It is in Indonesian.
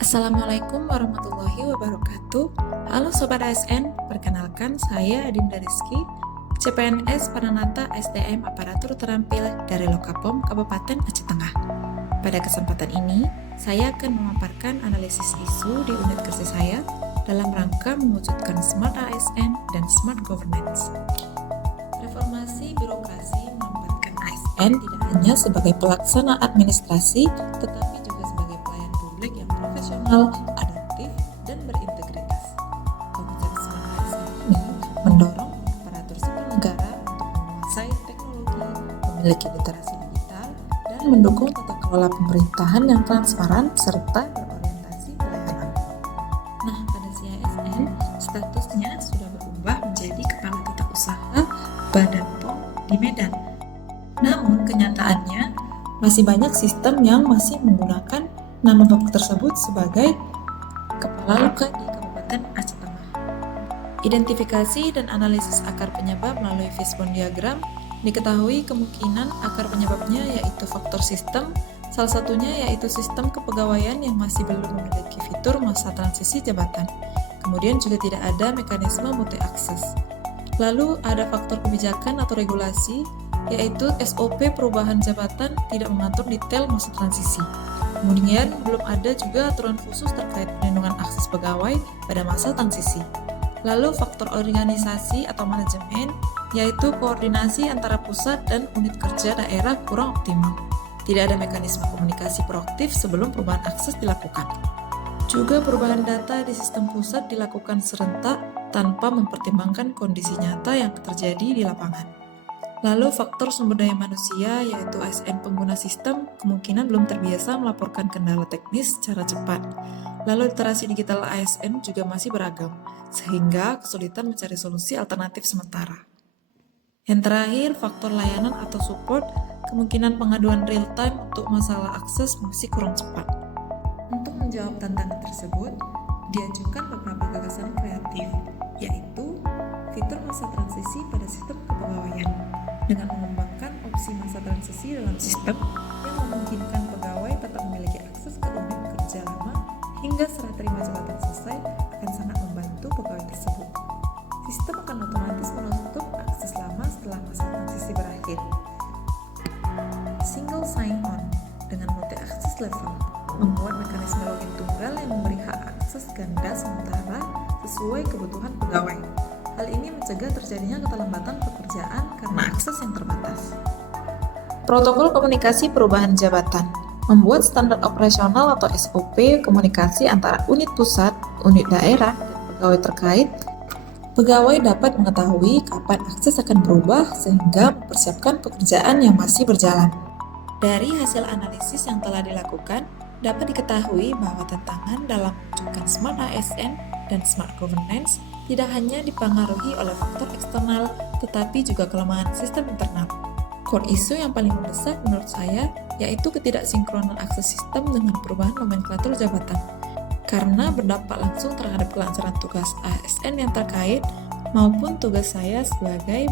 Assalamualaikum warahmatullahi wabarakatuh. Halo Sobat ASN, perkenalkan saya Adinda Rizky, CPNS Pananata SDM Aparatur Terampil dari Lokapom Kabupaten Aceh Tengah. Pada kesempatan ini, saya akan memaparkan analisis isu di unit kerja saya dalam rangka mewujudkan Smart ASN dan Smart Governance. Reformasi birokrasi menempatkan ASN tidak hanya sebagai pelaksana administrasi, tetapi juga sebagai pelayan publik yang profesional, adaptif, dan berintegritas. Konsep Smart ASN ini mendorong aparatur sipil negara untuk menguasai teknologi, memiliki literasi digital, dan mendukung tata kelola pemerintahan yang transparan serta berorientasi pelayanan. Nah, pada si ASN, statusnya sudah berubah menjadi Kepala Tata Usaha Badan POM di Medan. Namun kenyataannya masih banyak sistem yang masih menggunakan nama bapak tersebut sebagai Kepala Luka di Kabupaten Aceh Tengah. Identifikasi dan analisis akar penyebab melalui fishbone diagram diketahui kemungkinan akar penyebabnya yaitu faktor sistem, salah satunya yaitu sistem kepegawaian yang masih belum memiliki fitur masa transisi jabatan. Kemudian juga tidak ada mekanisme multi akses. Lalu ada faktor kebijakan atau regulasi, yaitu SOP perubahan jabatan tidak mengatur detail masa transisi. Kemudian belum ada juga aturan khusus terkait perlindungan akses pegawai pada masa transisi. Lalu faktor organisasi atau manajemen, yaitu koordinasi antara pusat dan unit kerja daerah kurang optimal. Tidak ada mekanisme komunikasi proaktif sebelum perubahan akses dilakukan. Juga perubahan data di sistem pusat dilakukan serentak tanpa mempertimbangkan kondisi nyata yang terjadi di lapangan. Lalu faktor sumber daya manusia yaitu ASN pengguna sistem kemungkinan belum terbiasa melaporkan kendala teknis secara cepat. Lalu literasi digital ASN juga masih beragam, sehingga kesulitan mencari solusi alternatif sementara. Yang terakhir, faktor layanan atau support, kemungkinan pengaduan real time untuk masalah akses masih kurang cepat. Untuk menjawab tantangan tersebut, diajukan beberapa gagasan kreatif, yaitu fitur masa transisi pada sistem kepegawaian, dengan mengembangkan opsi masa transisi dalam sistem yang memungkinkan pegawai tetap memiliki akses ke unit kerja lama hingga serah terima jabatan selesai akan sangat membantu pegawai tersebut. Sistem akan otomatis menutup akses lama setelah masa transisi berakhir. Single sign-on dengan multi access level membuat mekanisme login tunggal yang memberi hak akses ganda sementara sesuai kebutuhan pegawai. Hal ini mencegah terjadinya keterlambatan pekerjaan karena akses yang terbatas. Protokol komunikasi perubahan jabatan membuat standar operasional atau SOP komunikasi antara unit pusat, unit daerah, dan pegawai terkait. Pegawai dapat mengetahui kapan akses akan berubah sehingga mempersiapkan pekerjaan yang masih berjalan. Dari hasil analisis yang telah dilakukan, dapat diketahui bahwa tantangan dalam mewujudkan Smart ASN dan Smart Governance tidak hanya dipengaruhi oleh faktor eksternal, tetapi juga kelemahan sistem internal. Core isu yang paling mendesak menurut saya yaitu ketidaksinkronan akses sistem dengan perubahan nomenklatur jabatan, karena berdampak langsung terhadap kelancaran tugas ASN yang terkait maupun tugas saya sebagai